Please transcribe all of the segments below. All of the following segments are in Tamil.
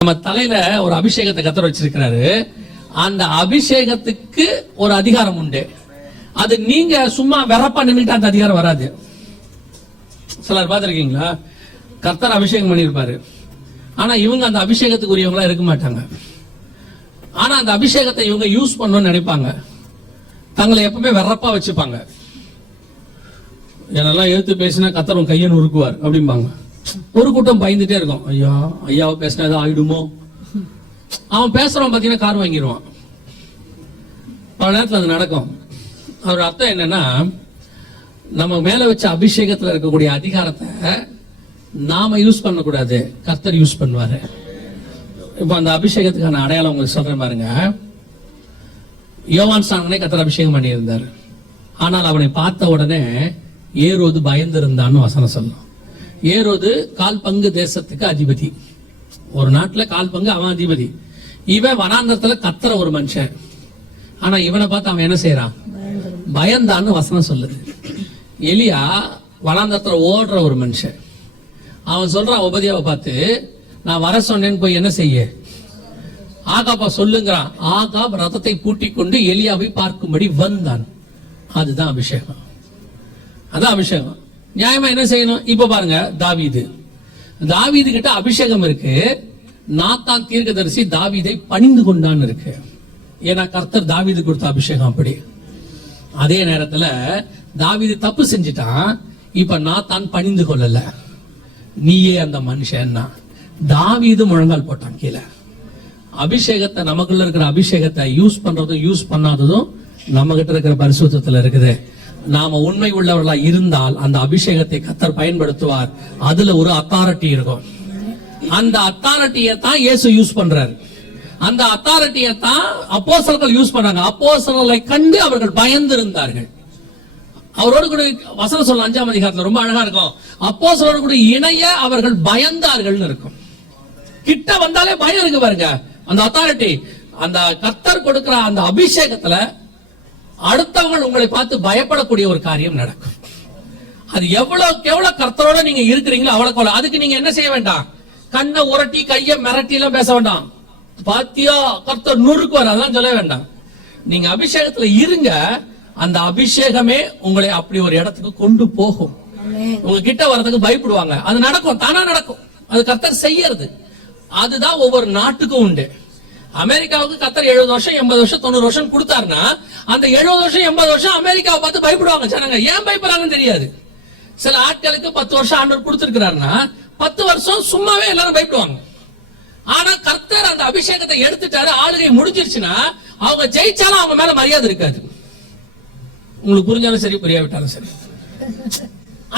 நம்ம தலையில ஒரு அபிஷேகத்தை கர்த்தர் வச்சிருக்கிறாரு. அந்த அபிஷேகத்துக்கு ஒரு அதிகாரம் உண்டு. அது நீங்க சும்மா வெறப்பா நின்னுட்டு அந்த அதிகாரம் வராது. சிலர் பார்த்திருக்கீங்களா, கர்த்தர் அபிஷேகம் பண்ணிருப்பாரு, ஆனா இவங்க அந்த அபிஷேகத்துக்கு உரியவங்களா இருக்க மாட்டாங்க. ஆனா அந்த அபிஷேகத்தை இவங்க யூஸ் பண்ணணும்னு நினைப்பாங்க. தங்களை எப்பவுமே வெறப்பா வச்சுப்பாங்க. என்னெல்லாம் எழுத்து பேசினா கர்த்தர் கையை நுறுக்குவார் அப்படிம்பாங்க. ஒரு கூட்டம் பயந்துட்டே இருக்கும், ஐயா ஐயாவை பேசினா ஏதாவது ஆயிடுமோ. அவன் பேசுறவன் பாத்தீங்கன்னா கார் வாங்கிடுவான். பல நேரத்தில் அது நடக்கும். அவர் அர்த்தம் என்னன்னா, நம்ம மேல வச்ச அபிஷேகத்துல இருக்கக்கூடிய அதிகாரத்தை நாம யூஸ் பண்ணக்கூடாது, கர்த்தர் யூஸ் பண்ணுவாரு. இப்ப அந்த அபிஷேகத்துக்கான அடையாளம் உங்களுக்கு சொல்றேன் பாருங்க. யோவான் ஸ்நானனை கர்த்தர் அபிஷேகம் பண்ணி இருந்தார். ஆனால் அவனை பார்த்த உடனே ஏரோது பயந்திருந்தான்னு வசனம் சொல்லும். ஏரோது கால் பங்கு தேசத்துக்கு அதிபதி. ஒரு நாட்டுல கால் பங்கு அவன் அதிபதி. இவன் வனாந்தரத்துல கத்துற ஒரு மனுஷன். ஆனா இவனை பார்த்து அவன் என்ன செய்யறான்? பயந்தான்னு வசனம் சொல்லுது. எலியா வனாந்தரத்துல ஓடுற ஒரு மனுஷன். அவன் சொல்றான் உபதியாவை பார்த்து, நான் வர சொன்னேன்னு போய் என்ன செய்ய, ஆகாப்பா சொல்லுங்கிறான். ஆகாப் ரதத்தை பூட்டிக் கொண்டு எலியாவை பார்க்கும்படி வந்தான். அதுதான் அபிஷேகம். அதான் அபிஷேகம். நியாயமா என்ன செய்யணும்? இப்ப பாருங்க, தாவீது கிட்ட அபிஷேகம் இருக்கு. நாத்தான் தீர்க்கதரிசி தாவீதை பணிந்து கொண்டான்னு இருக்கு. ஏன்னா கர்த்தர் தாவீது கொடுத்த அபிஷேகம் அப்படி. அதே நேரத்துல தாவீது தப்பு செஞ்சுட்டான். இப்ப நாத்தான் பணிந்து கொள்ளல, நீயே அந்த மனுஷன். தாவீது முழங்கால் போட்டான் கீழே. அபிஷேகத்தை, நமக்குள்ள இருக்கிற அபிஷேகத்தை யூஸ் பண்றதும் யூஸ் பண்ணாததும் நம்ம கிட்ட இருக்கிற பரிசுத்தத்துல இருக்குது. நாம உண்மை உள்ளவர்களா இருந்தால் அந்த அபிஷேகத்தை கர்த்தர் பயன்படுத்துவார். அதுல ஒரு அத்தாரிட்டி இருக்கும். அந்த அத்தாரிட்டியை தான் இயேசு யூஸ் பண்றாரு. அந்த அத்தாரிட்டியை தான் அப்போஸ்தலர்கள் யூஸ் பண்ணாங்க. அப்போஸ்தலர்களை கண்டு அவர்கள் பயந்து இருந்தார்கள். அவரோடு கூட வசனம் சொல்ல 5ஆம் அதிகாரத்துல ரொம்ப அழகா இருக்கும். அப்போஸ்தலரோடு கூட இணைய அவர்கள் பயந்தார்கள் இருக்கும். கிட்ட வந்தாலே பயம் இருக்கு பாருங்க. அந்த அத்தாரிட்டி, அந்த கர்த்தர் கொடுக்கிற அந்த அபிஷேகத்துல அடுத்தவங்க உங்களை பார்த்து பயப்படக்கூடிய ஒரு காரியம் நடக்கும். அது எவ்வளவுக்கு எவ்வளவு கர்த்தரோட நீங்க இருக்கிறீங்களோ அவ்வளவு. அதுக்கு நீங்க என்ன செய்ய வேண்டாம்? கண்ணை உரட்டி கைய மிரட்டி எல்லாம் பேச வேண்டாம். பாத்தியா கர்த்தர் நூறுக்குவார், அதெல்லாம் சொல்ல வேண்டாம். நீங்க அபிஷேகத்துல இருங்க. அந்த அபிஷேகமே உங்களை அப்படி ஒரு இடத்துக்கு கொண்டு போகும். உங்க கிட்ட வர்றதுக்கு பயப்படுவாங்க. அது நடக்கும், தானா நடக்கும். அது கர்த்தர் செய்யறது. அதுதான் ஒவ்வொரு நாட்டுக்கும் உண்டு. அமெரிக்காவுக்கு கர்த்தர் 70 வருஷம் 80 வருஷம் 90 வருஷம் கொடுத்தாருன்னா, அந்த 70 வருஷம் 80 வருஷம் அமெரிக்காவை பார்த்து பயப்படுவாங்க ஜனங்க. ஏன் பயப்படுறாங்கன்னு தெரியாது. சில ஆட்களுக்கு 10 வருஷம் ஆண்டவர் கொடுத்திருக்கிறாருன்னா 10 வருஷம் சும்மாவே எல்லாரும் பயப்படுவாங்க. ஆனா கர்த்தர் அந்த அபிஷேகத்தை எடுத்துட்டாரு, ஆளுகை முடிஞ்சிருச்சுன்னா அவங்க ஜெயிச்சாலும் அவங்க மேல மரியாதை இருக்காது. உங்களுக்கு புரிஞ்சாலும் சரி, புரியாவிட்டாலும் சரி,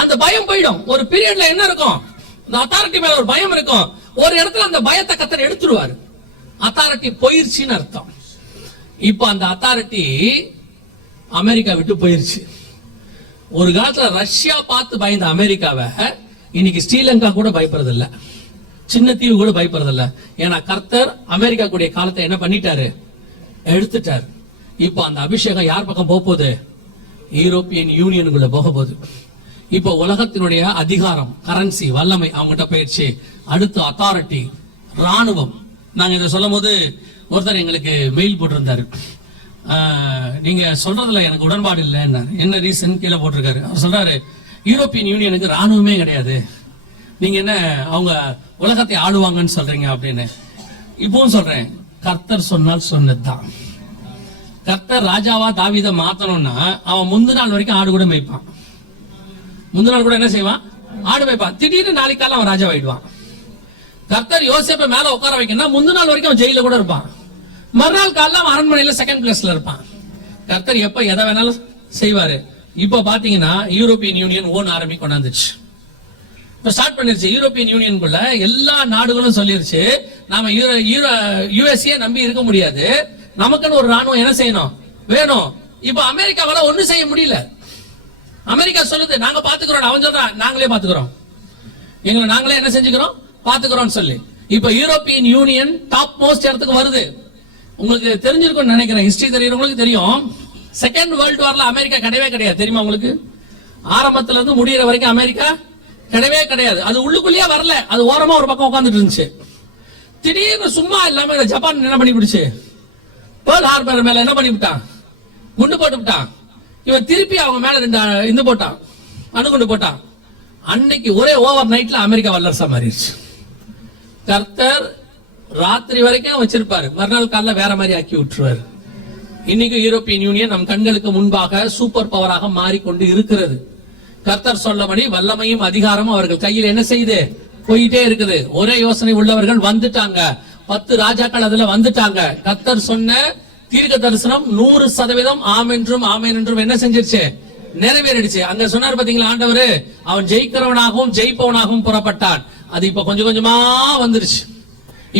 அந்த பயம் போயிடும். ஒரு பீரியட்ல என்ன இருக்கும்? அந்த அத்தாரிட்டி மேல ஒரு பயம் இருக்கும். ஒரு இடத்துல அந்த பயத்தை கர்த்தர் எடுத்துருவாரு. அத்தாரிட்டி போயிருச்சுன்னு அர்த்தம். இப்ப அந்த அத்தாரிட்டி அமெரிக்கா விட்டு போயிருச்சு. ஒரு காலத்துல ரஷ்யா பார்த்து பயந்த அமெரிக்காவை இன்னைக்கு ஸ்ரீலங்கா கூட பயப்படுறது இல்ல, சின்ன தீவு கூட பயப்படுறது இல்ல. ஏன்னா கர்த்தர் அமெரிக்கா கூடிய காலத்தை என்ன பண்ணிட்டாரு? எடுத்துட்டாரு. இப்ப அந்த அபிஷேகம் யார் பக்கம் போக போகுது? யூரோப்பியன் யூனியனுக்குள்ள போக போகுது. இப்ப உலகத்தினுடைய அதிகாரம், கரன்சி, வல்லமை அவங்ககிட்ட போயிடுச்சு. அடுத்து அத்தாரிட்டி, ராணுவம். நாங்க இதை சொல்லும் போது ஒருத்தர் எங்களுக்கு மெயில் போட்டிருந்தாரு, நீங்க சொல்றதுல எனக்கு உடன்பாடு இல்லை. என்ன ரீசன் கீழே போட்டிருக்காரு. அவர் சொல்றாரு, யூரோப்பியன் யூனியனுக்கு ராணுவமே கிடையாது, நீங்க என்ன அவங்க உலகத்தை ஆளுவாங்கன்னு சொல்றீங்க அப்படின்னு. இப்பவும் சொல்றேன், கர்த்தர் சொன்னால் சொன்னதுதான். கர்த்தர் ராஜாவா தாவீதை மாத்தணும்னா அவன் முந்தின நாள் வரைக்கும் ஆடு கூட மேய்ப்பான். முந்தின நாள் கூட என்ன செய்வான்? ஆடு மேய்ப்பான். திடீர்னு நாளைக்கு காலம் அவன் ராஜாவாயிடுவான். கர்த்தர் யோசேப்பை மேல உட்கார வைக்கணும், முந்தின நாள் வரைக்கும் அவன் ஜெயில கூட இருப்பான். மறுநாள் காலைல அவன் அரண்மனையில செகண்ட் கிளாஸ்ல இருப்பான். கர்த்தர் எப்ப எதை வேணாலும் செய்வாரு. இப்ப பாத்தீங்கன்னா யூரோப்பியன் யூனியன் ஓன் ஆர்மி கொண்டாந்துச்சு. இப்ப ஸ்டார்ட் பண்ணிருச்சு. யூரோப்பியன் யூனியனுக்குள்ள எல்லா நாடுகளும் சொல்லிருச்சு, நாம யுஎஸ்ஏ நம்பி இருக்க முடியாது, நமக்குன்னு ஒரு ராணுவம் என்ன செய்யணும், வேணும். இப்ப அமெரிக்காவால ஒண்ணும் செய்ய முடியல. அமெரிக்கா சொல்லுது, நாங்க பாத்துக்கிறோம். அவன் சொல்றான், நாங்களே பாத்துக்கிறோம், எங்களை நாங்களே என்ன செஞ்சுக்கிறோம், பாத்துக்கிறோம் சொல்லி. இப்ப யூரோப்பியன் யூனியன் டாப் மோஸ்ட் இடத்துக்கு வருது. உங்களுக்கு தெரிஞ்சிருக்கும் நினைக்கிறேன், ஹிஸ்டரி தெரியுறவங்களுக்கு தெரியும். செகண்ட் வேர்ல்டு வார்ல அமெரிக்கா கிடையவே கிடையாது, தெரியுமா உங்களுக்கு? ஆரம்பத்துல இருந்து முடியற வரைக்கும் அமெரிக்கா கிடையவே கிடையாது. அது உள்ளுக்குள்ளேயே வரல, அது ஓரமா ஒரு பக்கம் உட்கார்ந்துட்டு இருந்துச்சு. திடீர்னு சும்மா இல்லாம இந்த ஜப்பான் என்ன பண்ணி விடுச்சு, பேர்ல் ஹார்பர் மேல என்ன பண்ணி விட்டான், குண்டு போட்டு விட்டான். இவன் திருப்பி அவங்க மேல 2 இது போட்டான், அணுகுண்டு போட்டான். அன்னைக்கு ஒரே ஓவர் நைட்ல அமெரிக்கா வல்லரசா மாறிடுச்சு. கர்த்தர் ராத்திரி வரைக்கும் வச்சிருப்பாரு, மறுநாள் காலைல வேற மாதிரி ஆக்கி விட்டுருவாரு. இன்னைக்கு யூரோப்பியன் யூனியன் நம் கண்களுக்கு முன்பாக சூப்பர் பவராக மாறிக்கொண்டு இருக்கிறது. கர்த்தர் சொல்லபடி வல்லமையும் அதிகாரமும் அவர்கள் கையில் என்ன செய்து போயிட்டே இருக்குது. ஒரே யோசனை உள்ளவர்கள் வந்துட்டாங்க, 10 ராஜாக்கள் அதுல வந்துட்டாங்க. கர்த்தர் சொன்ன தீர்க்க தரிசனம் 100% ஆம் என்றும் என்ன செஞ்சிருச்சு, நிறைவேறிடுச்சு. அங்க சொன்னார் பாத்தீங்களா ஆண்டவரு, அவன் ஜெயிக்கிறவனாகவும் ஜெயிப்பவனாகவும் புறப்பட்டான். அது இப்ப கொஞ்சம் கொஞ்சமா வந்துருச்சு.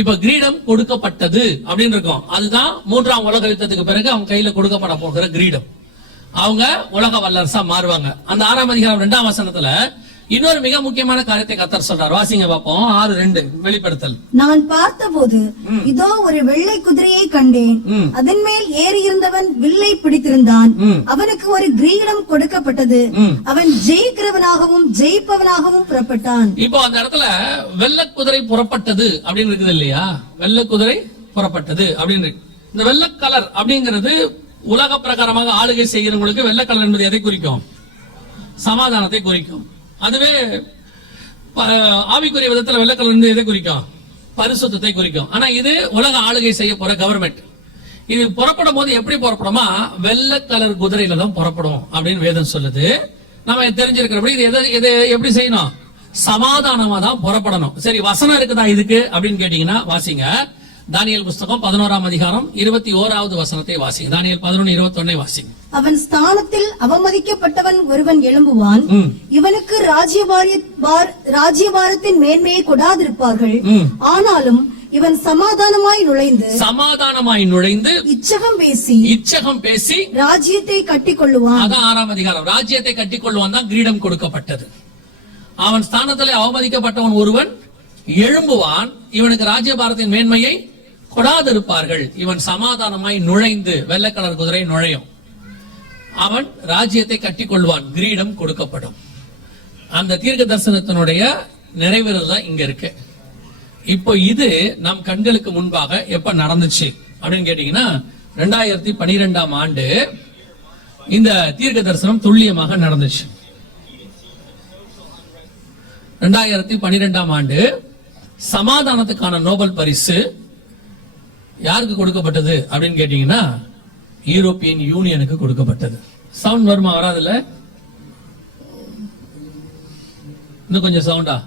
இப்ப கிரீடம் கொடுக்கப்பட்டது அப்படின்னு இருக்கும். அதுதான் 3ஆம் உலக யுத்தத்துக்கு பிறகு அவங்க கையில கொடுக்கப்பட போகிற கிரீடம். அவங்க உலக வல்லரசா மாறுவாங்க. அந்த 6ஆம் அதிகாரம் 2ஆம் வசனத்துல இன்னொரு மிக முக்கியமான காரியத்தை கர்த்தர் சொல்றார். வாசிங்க பாப்போம். 6:2 வெளிப்படுத்தல். நான் பார்த்தபோது இதோ ஒரு வெள்ளை குதிரையை கண்டேன், அதன் மேல் ஏறி இருந்தவன் வில்லை பிடித்திருந்தான். அவனுக்கு ஒரு கிரீடம் கொடுக்கப்பட்டது, அவன் ஜெயிக்கிறவனாகவும் ஜெயிப்பவனாகவும் புறப்பட்டான். இப்போ அந்த இடத்துல வெள்ளை குதிரை புறப்பட்டது அப்படின்னு இருக்குது இல்லையா, வெள்ளை குதிரை புறப்பட்டது அப்படின்னு. இந்த வெள்ளை கலர் அப்படிங்கிறது உலக பிரகாரமாக ஆளுகை செய்கிறவங்களுக்கு வெள்ளை கலர் என்பது எதை குறிக்கும், சமாதானத்தை குறிக்கும். அதுவே ஆவிக்குரிய விதத்துல வெள்ளை கலர் எதை குறிக்கும், பரிசுத்தத்தை குறிக்கும். ஆனா இது உலக ஆளுகை செய்ய போற கவர்மெண்ட். இது புறப்படும் போது எப்படி புறப்படுமா, வெள்ளை கலர் குதிரையில தான் புறப்படும் அப்படின்னு வேதம் சொல்லுது. நம்ம தெரிஞ்சிருக்கிறபடி இது எப்படி செய்யணும், சமாதானமா தான் புறப்படணும். சரி, வசனம் இருக்குதா இதுக்கு அப்படின்னு கேட்டீங்கன்னா வாசிங்க. தானியேல் புஸ்தகம் 11ஆம் அதிகாரம் 21வது வசனத்தை வாசிங்க. தானியேல் 11:21 வாசிங்க. அவன் ஸ்தானத்தில் அவமதிக்கப்பட்டவன் ஒருவன் எழும்புவான், இவனுக்கு ராஜ்யபாரத்தின் மேன்மையை கொடாதிருப்பார்கள். ஆனாலும் இவன் சமாதானமாய் நுழைந்து இச்சகம் பேசி ராஜ்யத்தை கட்டிக்கொள்ளுவான். அதான் 6ஆம் அதிகாரம். ராஜ்யத்தை கட்டிக்கொள்ளுவான் தான் கிரீடம் கொடுக்கப்பட்டது. அவன் ஸ்தானத்திலே அவமதிக்கப்பட்டவன் ஒருவன் எழும்புவான், இவனுக்கு ராஜ்யபாரத்தின் மேன்மையை கொடாதிருப்பார்கள். இவன் சமாதானமாய் நுழைந்து, வெள்ளை கலர் குதிரை நுழையும், அவன் ராஜ்யத்தை கட்டிக்கொள்வான், கிரீடம் கொடுக்கப்படும். அந்த தீர்க்க தரிசனத்தினுடைய நிறைவேறுதல் இங்க இருக்கு. இப்போ இது நம் கண்களுக்கு முன்பாக எப்ப நடந்துச்சு அப்படின்னு கேட்டீங்கன்னா 2012ஆம் ஆண்டு இந்த தீர்க்க தரிசனம் துல்லியமாக நடந்துச்சு. 2012ஆம் ஆண்டு சமாதானத்துக்கான நோபல் பரிசு யாருக்கு கொடுக்கப்பட்டது அப்படின்னு கேட்டீங்கன்னா யூரோப்பியன் யூனியனுக்கு கொடுக்கப்பட்டது. சவுண்ட் வருமா, வராதுல்ல? இன்னும் கொஞ்சம் சவுண்டா.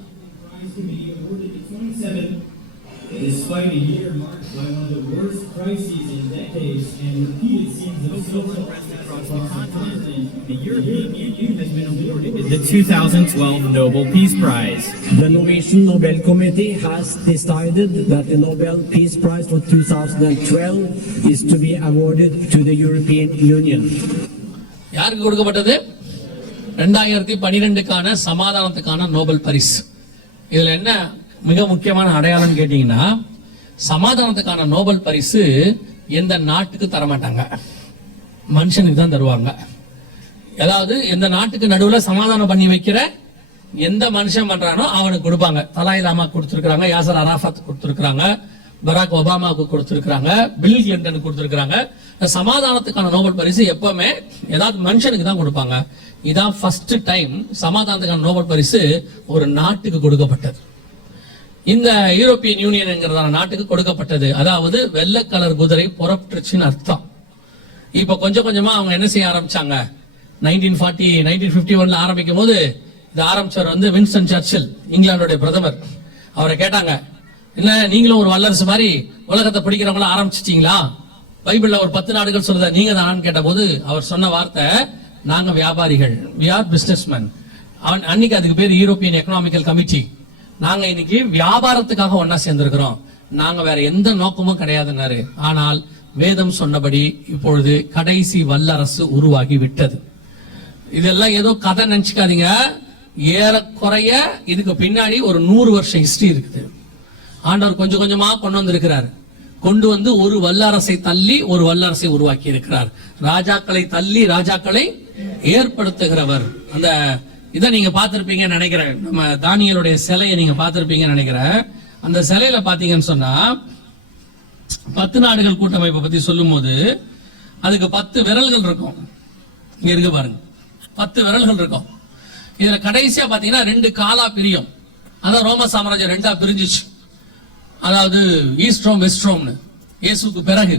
Despite a year marked by one of the worst crises in decades and repeated scenes of social unrest across the continent, the European Union has been awarded the 2012 Nobel Peace Prize. The Norwegian Nobel Committee has decided that the Nobel Peace Prize for 2012 is to be awarded to the European Union. யாருக்கு கொடுக்கப்பட்டது? 2012க்கான சமாதானத்துக்கான நோபல் பரிசு. இதுல என்ன மிக முக்கியமான அடையாளம் கேட்டீங்கன்னா, சமாதானத்துக்கான நோபல் பரிசு எந்த நாட்டுக்கு தரமாட்டாங்க, மனுஷனுக்கு தான் தருவாங்க. அதாவது எந்த நாட்டுக்கு நடுவுல சமாதானம் பண்ணி வைக்கிற எந்த மனுஷன் பண்றானோ அவனுக்கு கொடுப்பாங்க. தலாய் லாமா கொடுத்திருக்காங்க, யாசர் அராஃபத் கொடுத்திருக்காங்க, பராக் ஒபாமாவுக்கு கொடுத்திருக்காங்க, பில் கிளின்டனுக்கு கொடுத்திருக்காங்க. சமாதானத்துக்கான நோபல் பரிசு எப்பவுமே ஏதாவது மனுஷனுக்கு தான் கொடுப்பாங்க. இதான் ஃபர்ஸ்ட் டைம் சமாதானத்துக்கான நோபல் பரிசு ஒரு நாட்டுக்கு கொடுக்கப்பட்டது. இந்த யூரோப்பியன் யூனியன் என்கிறதான நாட்டுக்கு கொடுக்கப்பட்டது. அதாவது வெள்ளை கலர் குதிரை புறப்பட்டுச்சுன்னு அர்த்தம். இப்ப கொஞ்சம் கொஞ்சமா அவங்க என்ன செய்ய ஆரம்பிச்சாங்க, 1951ல ஆரம்பிக்கும் போது இது ஆரம்பிச்சவர் வின்ஸ்டன் சர்ச்சில், இங்கிலாந்துடைய பிரதமர். அவரை கேட்டாங்க, இல்ல நீங்களும் ஒரு வல்லரசு மாதிரி உலகத்தை பிடிக்கிறவங்கள ஆரம்பிச்சிட்டீங்களா, பைபிள்ல ஒரு 10 நாடுகள் சொல்லுத நீங்க தானான்னு கேட்ட போது அவர் சொன்ன வார்த்தை, நாங்க வியாபாரிகள், we are businessmen. அன்னைக்கு அதுக்கு பேர் யூரோப்பியன் எக்கனாமிக்கல் கமிட்டி. நாங்க இன்னைக்கு வியாபாரத்துக்காக ஒன்னா சேர்ந்திருக்கிறோம், நாங்க வேற எந்த நோக்கமும் கிடையாதுன்னாரு. ஆனால் வேதம் சொன்னபடி இப்பொழுது கடைசி வல்லரசு உருவாகி விட்டது. இதெல்லாம் ஏதோ கதை நினைச்சுக்காதீங்க, ஏறக்குறைய இதுக்கு பின்னாடி ஒரு 100 வருஷம் ஹிஸ்டரி இருக்குது. ஆண்டவர் கொஞ்சம் கொஞ்சமா கொண்டு வந்திருக்கிறார். கொண்டு வந்து ஒரு வல்லரசை தள்ளி ஒரு வல்லரசை உருவாக்கி இருக்கிறார். ராஜாக்களை தள்ளி ராஜாக்களை ஏற்படுத்துகிறவர். அந்த இதை நீங்க பார்த்திருப்பீங்கன்னு நினைக்கிறேன். நம்ம தானியேலுடைய சிலையை நீங்க பார்த்திருப்பீங்கன்னு நினைக்கிறேன். அந்த சிலையில பாத்தீங்கன்னு சொன்னா 10 நாடுகள் கூட்டமைப்பை பத்தி சொல்லும் போது அதுக்கு 10 விரல்கள் இருக்கும். இங்க இருக்கு பாருங்க, 10 விரல்கள் இருக்கும். இதுல கடைசியா பாத்தீங்கன்னா 2 காலா பிரியும். அதான் ரோம சாம்ராஜ்யம் 2ஆ பிரிஞ்சிச்சு. அதாவது ஈஸ்ட் ரோம் வெஸ்ட் ரோம்னு இயேசுக்கு பிறகு.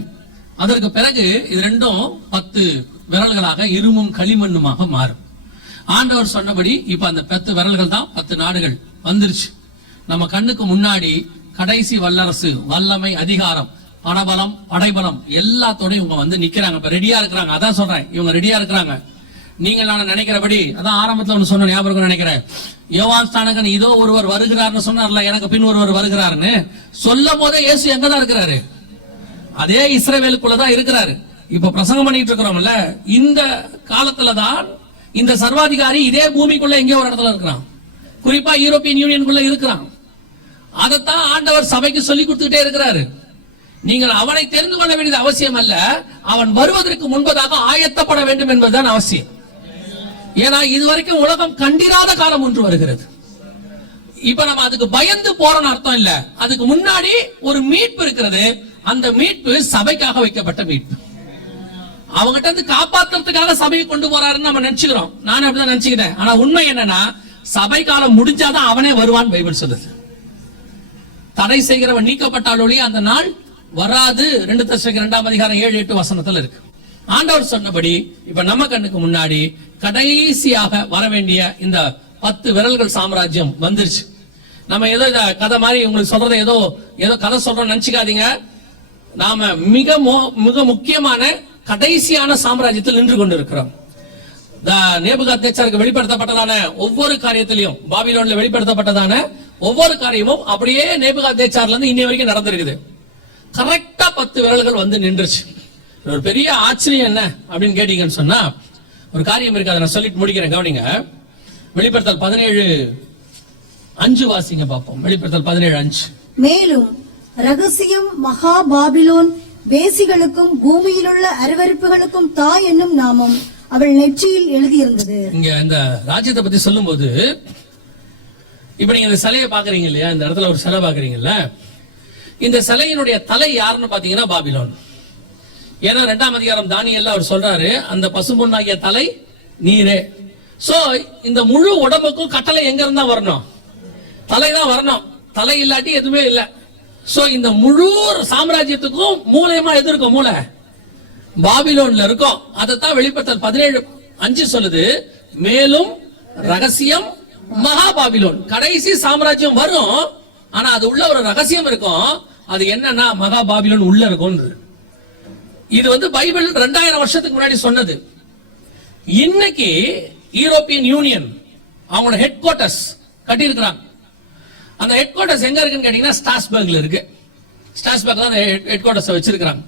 அதற்கு பிறகு இது ரெண்டும் 10 விரல்களாக இருமும் களிமண்ணுமாக மாறும். ஆண்டவர் சொன்னபடி இப்ப அந்த 10 விரல்கள் தான் 10 நாடுகள் வந்துருச்சு. நம்ம கண்ணுக்கு முன்னாடி கடைசி வல்லரசு, வல்லமை, அதிகாரம், பணபலம், படைபலம் எல்லாத்தோடையும் இவங்க வந்து நிக்கிறாங்க. இப்ப ரெடியா இருக்கிறாங்க. அதான் சொல்றேன், இவங்க ரெடியா இருக்கிறாங்க. நீங்க நான் நினைக்கிறபடி, அதான் ஆரம்பத்துல ஒண்ணு சொன்ன ஞாபகம் நினைக்கிறேன், யோவான் ஸ்நானகன் இதோ ஒருவர் வருகிறார்னு சொன்னார்ல, எனக்கு பின் ஒருவர் வருகிறாருன்னு சொல்லும் போதே இயேசு எங்கதான் இருக்கிறாரு? அதே இஸ்ரவேலுக்குள்ளதான் இருக்கிறாரு. இப்ப பிரசங்கம் பண்ணிட்டு இருக்கிறோம்ல, இந்த காலத்துலதான் இந்த சர்வாதிகாரி இதே பூமிக்குள்ள எங்கேயோ ஒரு இடத்துல இருக்கிறான். குறிப்பா யூரோப்பியன் யூனியனுக்குள்ள இருக்கிறான். அதைத்தான் ஆண்டவர் சபைக்கு சொல்லி கொடுத்துட்டே இருக்கிறாரு. நீங்கள் அவனை தெரிந்து கொள்ள வேண்டியது அவசியம் அல்ல, அவன் வருவதற்கு முன்பதாக ஆயத்தப்பட வேண்டும் என்பதுதான் அவசியம். ஏன்னா இதுவரைக்கும் உலகம் கண்டிராத காலம் ஒன்று வருகிறது. இப்ப நம்ம அதுக்கு பயந்து போறோம்னு அர்த்தம் இல்ல. அதுக்கு முன்னாடி ஒரு மீட்பு இருக்கிறது. அந்த மீட்பு சபைக்காக வைக்கப்பட்ட மீட்பு. அவங்ககிட்ட இருந்து காப்பாற்றுறதுக்காக சபையை கொண்டு போறாருன்னு நம்ம நினைச்சுக்கிறோம். நானும் அப்படிதான் நினைச்சுக்கிறேன். ஆனா உண்மை என்னன்னா, சபை காலம் முடிஞ்சாதான் அவனே வருவான் பைபிள் சொல்லுது. தடை செய்கிறவன் நீக்கப்பட்டாலொழிய அந்த நாள் வராது. 2 தெசலோனிக்கேயர் 2ஆம் அதிகாரம் 7-8 வசனத்துல இருக்கு. ஆண்டவர் சொன்னபடி இப்ப நம்ம கண்ணுக்கு முன்னாடி கடைசியாக வர வேண்டிய இந்த 10 விரல்கள் சாம்ராஜ்யம் வந்துருச்சு. நம்ம ஏதோ கதை மாதிரி உங்களுக்கு சொல்றதை ஏதோ கதை சொல்றோம் நினைச்சுக்காதீங்க. நாம மிக முக்கியமான கடைசியான சாம்ராஜ்யத்தில் நின்று கொண்டிருக்கிறோம். நேபுகாத்நேச்சாருக்கு வெளிப்படுத்தப்பட்டதான ஒவ்வொரு காரியத்திலையும், பாபிலோன்ல வெளிப்படுத்தப்பட்டதான ஒவ்வொரு காரியமும் அப்படியே நேபுகாத்நேச்சார்ல இருந்து இன்னை வரைக்கும் நடந்திருக்குது. கரெக்டா 10 விரல்கள் வந்து நின்றுச்சு. ஒரு பெரிய ஆச்சரியம் என்ன அப்படின்னு கேட்டீங்கன்னு சொன்னா, ஒரு காரியம் இருக்கு, அதை நான் சொல்லிட்டு முடிக்கிறேன், கவனிங்க. வெளிப்படுத்தல் 17:5 வாசிங்க பார்ப்போம். வெளிப்படுத்தல் 17:5. மேலும் ரகசியம் மகா பாபிலோன் வேசிகளுக்கும் பூமியிலுள்ள அருவருப்புகளுக்கும் தாய் என்னும் நாமம் அவள் நெற்றியில் எழுதியிருந்தது. இங்க இந்த ராஜ்யத்தை பத்தி சொல்லும் போது, இப்ப நீங்க இந்த சிலையை பாக்குறீங்க இல்லையா, இந்த இடத்துல ஒரு சிலை பாக்குறீங்கல்ல, இந்த சிலையினுடைய தலை யாருன்னு பாத்தீங்கன்னா பாபிலோன். ஏன்னா 2ஆம் அதிகாரம் தானியேல்ல அவர் சொல்றாரு, அந்த பசும்பொன்னாகிய தலை நீரே. சோ இந்த முழு உடம்புக்கும் கட்டளை எங்க இருந்தா வரணும்? தலைதான் வரணும். தலை இல்லாட்டி எதுவுமே இல்ல. சோ இந்த முழு சாம்ராஜ்யத்துக்கும் மூலமா எது இருக்கும்? மூளை பாபிலோன்ல இருக்கும். அதைத்தான் வெளிப்படுத்தல் 17:5 சொல்லுது. மேலும் ரகசியம் மகா பாபிலோன், கடைசி சாம்ராஜ்யம் வரும். ஆனா அது உள்ள ஒரு ரகசியம் இருக்கும். அது என்னன்னா மகா பாபிலோன் உள்ள இருக்கும். இது வந்து பைபிள் 2000 வருஷத்துக்கு முன்னாடி சொன்னது. இன்னைக்கு யூரோப்பியன் யூனியன் அவங்களோட ஹெட் குவார்டர்ஸ் கட்டி இருக்கிறாங்க. அந்த ஹெட் குவார்டர்ஸ் எங்க இருக்குன்னு கேட்டீங்கன்னா ஸ்ட்ராஸ்பர்க்ல இருக்கு. ஸ்ட்ராஸ்பர்க் தான் ஹெட் குவார்டர்ஸ் வச்சிருக்காங்க.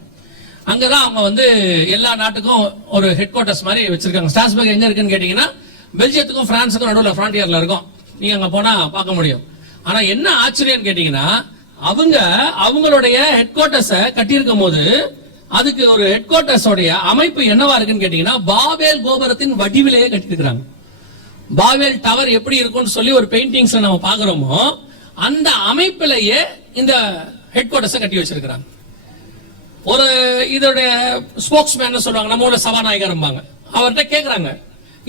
அங்கதான் அவங்க வந்து எல்லா நாட்டுக்கும் ஒரு ஹெட் குவார்டர்ஸ் மாதிரி வச்சிருக்காங்க. ஸ்ட்ராஸ்பர்க் எங்க இருக்குன்னு கேட்டீங்கன்னா பெல்ஜியத்துக்கும் பிரான்ஸுக்கும் நடுவில் ஃப்ரான்டியர்ல இருக்கும். நீங்க அங்க போனா பார்க்க முடியும். ஆனா என்ன ஆச்சரியம் கேட்டீங்கன்னா, அவங்களுடைய ஹெட் குவார்டர்ஸ கட்டியிருக்கும் போது அதுக்கு ஒரு ஹெட் குவார்டர்ஸோடைய அமைப்பு என்னவா இருக்குன்னு கேட்டீங்கன்னா, பாபேல் கோபுரத்தின் வடிவிலேயே கட்டியிருக்கிறாங்க. பாபேல் டவர் எப்படி இருக்கும்னு சொல்லி ஒரு பெயிண்டிங்ஸ் நம்ம பாக்குறோமோ அந்த அமைப்பிலேயே இந்த ஹெட் குவார்டர்ஸ் கட்டி வச்சிருக்கிறாங்க. ஒரு இதோடைய ஸ்போக்ஸ்மேன் சொல்றாங்க, நம்ம ஊர்ல சபாநாயகர், அவர்கிட்ட கேக்குறாங்க,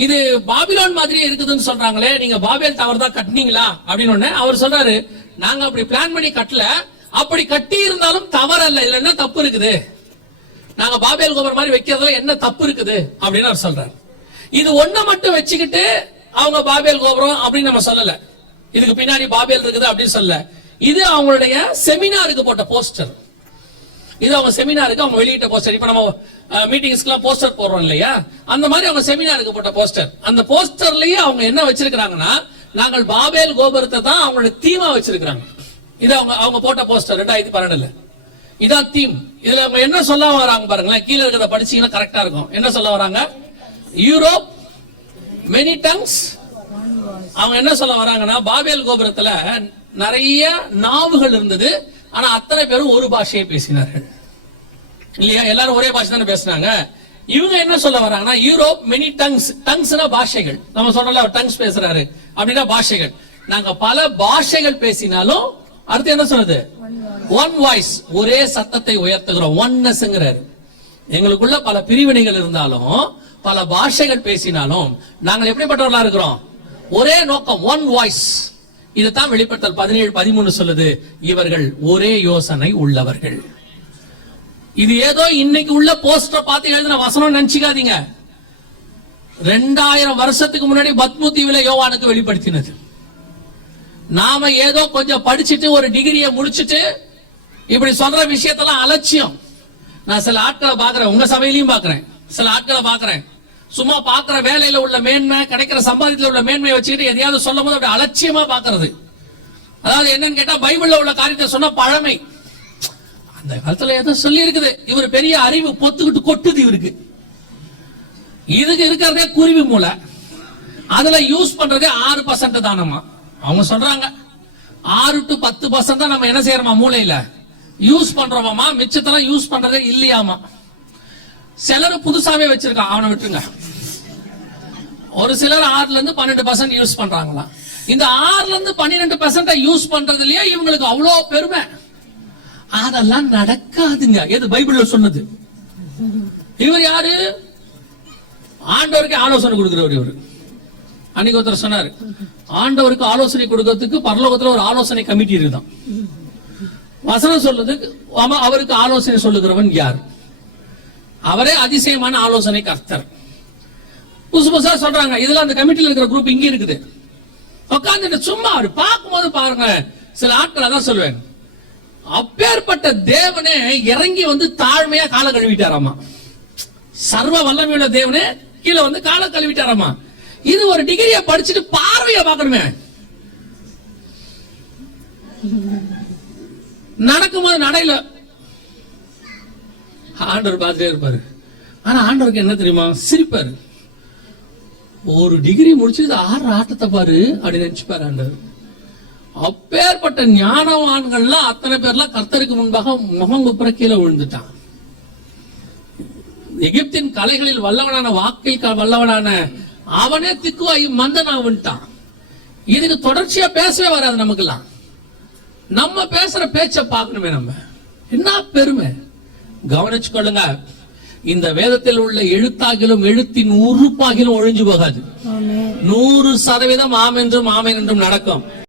இது பாபிலோன் மாதிரியே இருக்குதுன்னு சொல்றாங்களே, நீங்க பாபேல் டவர் தான் கட்டினீங்களா அப்படின்னு. அவர் சொல்றாரு, நாங்க அப்படி பிளான் பண்ணி கட்டல, அப்படி கட்டி இருந்தாலும் தவறல்ல, இல்ல என்ன தப்பு இருக்குது, நாங்க பாபேல் கோபுரம் மாதிரி வைக்கிறதுல என்ன தப்பு இருக்குது அப்படின்னு அவர் சொல்றாரு. இது ஒண்ணு மட்டும் வச்சுக்கிட்டு அவங்க பாபேல் கோபுரம் அப்படின்னு நம்ம சொல்லல, இதுக்கு பின்னாடி பாபேல் இருக்குது அப்படின்னு சொல்லல. இது அவங்களுடைய செமினாருக்கு போட்ட போஸ்டர். இது அவங்க செமினாருக்கு அவங்க வெளியிட்ட போஸ்டர். இப்ப நம்ம மீட்டிங்ஸ்க்குலாம் போஸ்டர் போடுறோம் இல்லையா, அந்த மாதிரி அவங்க செமினாருக்கு போட்ட போஸ்டர். அந்த போஸ்டர்லயே அவங்க என்ன வச்சிருக்காங்கன்னா, நாங்கள் பாபேல் கோபுரத்தை தான் அவங்களோட தீமா வச்சிருக்காங்க. இது அவங்க போட்ட போஸ்டர் 2012. இதான் தீம். இதுல அவங்க என்ன சொல்ல வராங்க பாருங்களேன், கீழே இருக்கிறத படிச்சீங்கன்னா கரெக்டா இருக்கும். என்ன சொல்ல வராங்க? Europe many tongues. அவங்க என்ன சொல்ல வராங்கன்னா, பாபேல் கோபுரத்துல நிறைய நாவுகள் இருந்தது, ஆனா அத்தனை பேரும் ஒரு பாஷையை பேசினார்கள் இல்லையா, எல்லாரும் ஒரே பாஷை தானே பேசினாங்க. இவங்க என்ன சொல்ல வராங்கன்னா, யூரோப் மெனி டங்ஸ். டங்ஸ்னா பாஷைகள். நம்ம சொல்றோம்ல, டங்ஸ் பேசுறாரு அப்படின்னா பாஷைகள். நாங்க பல பாஷைகள் பேசினாலும் அடுத்து என்ன சொன்னது? ஒன் வாய்ஸ், ஒரே சத்தத்தை உயர்த்துகிறோம். ஒன்னஸ்ங்கிறாரு. எங்களுக்குள்ள பல பிரிவினைகள் இருந்தாலும், பல பாஷைகள் பேசினாலும், நாங்கள் எப்படிப்பட்டவர்களா இருக்கிறோம்? ஒரே நோக்கம், ஒன் வாய்ஸ். இதுதான் வெளிப்படுத்தல் 17:13 சொல்லுது. இவர்கள் ஒரே யோசனை உள்ளவர்கள். இது ஏதோ இன்னைக்கு உள்ள போஸ்டர் பார்த்து எழுதின வசனம் நினைச்சுக்காதீங்க. 2000 வருஷத்துக்கு முன்னாடி பத்மு தீவுல யோவானுக்கு வெளிப்படுத்தினது. நாம ஏதோ கொஞ்சம் படிச்சுட்டு ஒரு டிகிரியை முடிச்சுட்டு இப்படி சொல்ற விஷயத்தெல்லாம் அலட்சியம். நான் சில ஆட்களை பாக்குறேன், உங்க சபையிலையும் பாக்குறேன், சில ஆட்களை பாக்குறேன், சும்மா பாக்குற வேலையில உள்ள மேன்மை, கிடைக்கிற சம்பாதித்துல உள்ள மேன்மையை வச்சுக்கிட்டு எதையாவது சொல்லும் போது அப்படி அலட்சியமா பாக்குறது. அதாவது என்னன்னு கேட்டா, பைபிள்ல உள்ள காரியத்தை சொன்ன பழமை. அந்த காலத்துல ஏதோ சொல்லி இருக்குது, இவர் பெரிய அறிவு பொத்துக்கிட்டு கொட்டுது இவருக்கு. இதுக்கு இருக்கிறதே குருவி மூளை, அதுல யூஸ் பண்றதே 6% தானமா. அவங்க சொல்றாங்க 6 to 10% தான் நம்ம என்ன செய்யறோமா மூளையில யூஸ் பண்றோமா, மிச்சத்தெல்லாம் யூஸ் பண்றதே இல்லையாமா. சிலர் புதுசாவே வச்சிருக்கான், அவனை விட்டுருங்க. ஒரு சிலர் 6 ல இருந்து 12% யூஸ் பண்றாங்களா. இந்த 6 ல இருந்து 12% யூஸ் பண்றதுலயே இவங்களுக்கு அவ்வளவு பெருமை. அதெல்லாம் நடக்காதுங்க. எது பைபிள்ல சொன்னது? இவர் யாரு? ஆண்டவருக்கு ஆலோசனை கொடுக்கிறவர் இவர். அன்னைக்கு ஒருத்தர் சொன்னாரு, ஆண்டவருக்கு ஆலோசனை கொடுக்கிறதுக்கு பரலோகத்துல ஒரு ஆலோசனை கமிட்டி இருக்குதான். வசனம் சொல்லுது, அவருக்கு ஆலோசனை சொல்லுகிறவன் யார்? அவரே அதிசயமான ஆலோசனை கர்த்தர். புதுசு புதுசா சொல்றாங்க. இதுல அந்த கமிட்டில இருக்கிற குரூப் இங்க இருக்குது. உட்கார்ந்து சும்மா அவர் பார்க்கும்போது பாருங்க, சில ஆட்கள் அதான் சொல்லுவேன், அப்பேற்பட்ட தேவனே இறங்கி வந்து தாழ்மையா காலை கழுவிட்டாராமா. சர்வ வல்லமையுள்ள தேவனே கீழே வந்து காலை கழுவிட்டாராமா. இது ஒரு டிகிரியை படிச்சுட்டு பார்வையா பார்க்கணுமே. நடக்கும்போது நடையில ஆண்டவர் பார்த்துட்டே இருப்பாரு. ஆனா ஆண்டவருக்கு என்ன தெரியுமா? சிரிப்பாரு. ஒரு டிகிரி முடிச்சு ஆடுற ஆட்டத்தை பாரு அப்படின்னு நினைச்சுப்பாரு ஆண்டவர். அப்பேற்பட்ட ஞானவான்கள்லாம் அத்தனை பேர்லாம் கர்த்தருக்கு முன்பாக முகங்குப்புற கீழே விழுந்துட்டான். எகிப்தின் கலைகளில் வல்லவனான, வாக்கில் வல்லவனான அவனே திக்குவாய் மந்தனா வந்துட்டான். இதுக்கு தொடர்ச்சியா பேசவே வராது நமக்கெல்லாம். நம்ம பேசுற பேச்ச பார்க்கணுமே. நம்ம என்ன பெருமை. கவனிச்சு கொள்ளுங்க, இந்த வேதத்தில் உள்ள எழுத்தாகிலும் எழுத்தின் உறுப்பாகிலும் ஒழிஞ்சு போகாது. 100% ஆமென்றும் ஆமென் என்றும் நடக்கும்.